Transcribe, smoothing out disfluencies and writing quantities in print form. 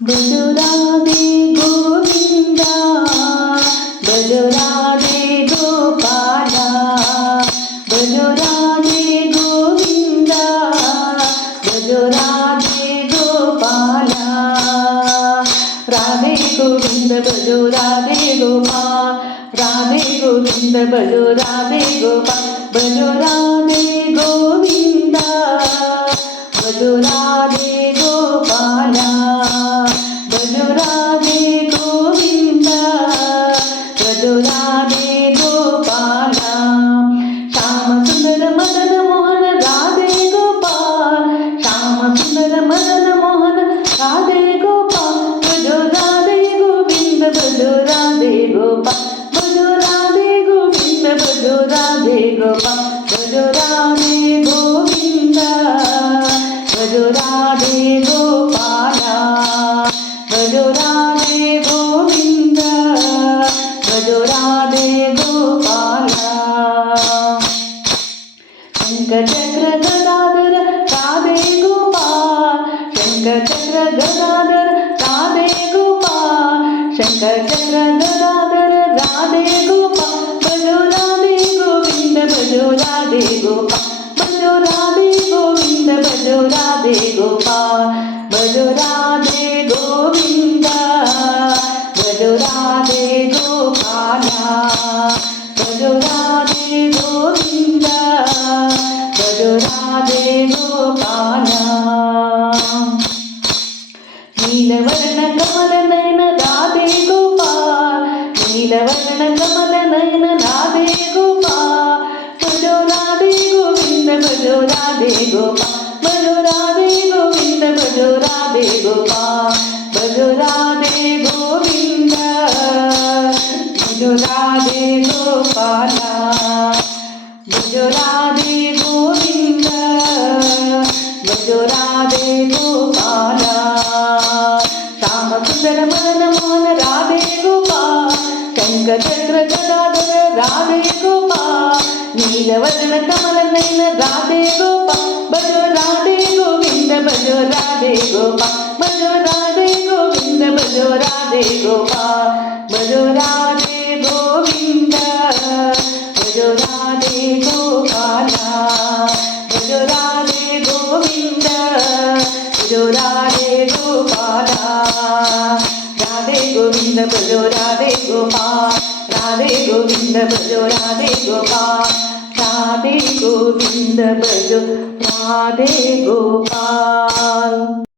भजो राधे गोविंदा, भजो राधे गोपाला, भजो राधे गोविंदा, भजो राधे गोपाला। राधे गोविंद भजो राधे गोपाल, राधे गोविंद भजो राधे गोपाल, भजो राधे गोविंदा, भजो राधे गोपाला, भजो राधे गोविंदा, भजो राधे गोपाला। श्याम सुंदर मदन मोहन राधे गोपाल, श्याम सुंदर मदन मोहन राधे गोपाल, भजो राधे गोविंद भजो राधे गोपाल, भजो राधे गोविंद भजो राधे गोपाल, भजो राधे गोविंदा, भजो राधे गोपाला, भजो राधे गोविंदा, भजो राधे गोपाला। शंकर चक्र गदाधर राधे गोपाल, शंकर चक्र गदाधर राधे गोपाल, शंकर चक्र गदाधर राधे गोपाल, भजो राधे गोविंद भजो राधे गोपाल, भजो राधे गोविंद भजो राधे गोपाल, भजो राधे गोविंदा, भजो राधे गोपाला, भजो राधे गोविंदा, भजो राधे गोपाला। नीलवर्ण कमल नयन राधे गोपाल, नीलवर्ण कमल नयन राधे गोपाल, भजो राधे गोविंद भजो राधे गोपाल, भजो राधे गोविंद भजो राधे गोपाल, भजो राधे गोविंद, भजो राधे गोपाला, भजो राधे गोविंद, भजो राधे गोपाला। श्याम सुंदर मदन मोहन राधे गोपाल, शंकर चक्र गदाधर राधे गोपाल, नीलवर्ण कमल नयन राधे गोपाल, भजो राधे गोविंद भजो राधे गोपाल, भजो राधे गोविंद भजो राधे गोपाल, भजो राधे गोविंद, भजो राधे गोपाला, भजो राधे गोविंद, भजो राधे गोपाला। राधे गोविंद भजो राधे गोपाल, राधे गोविंद भजो राधे गोपाल, राधे गोविंद भजो राधे गोपाल।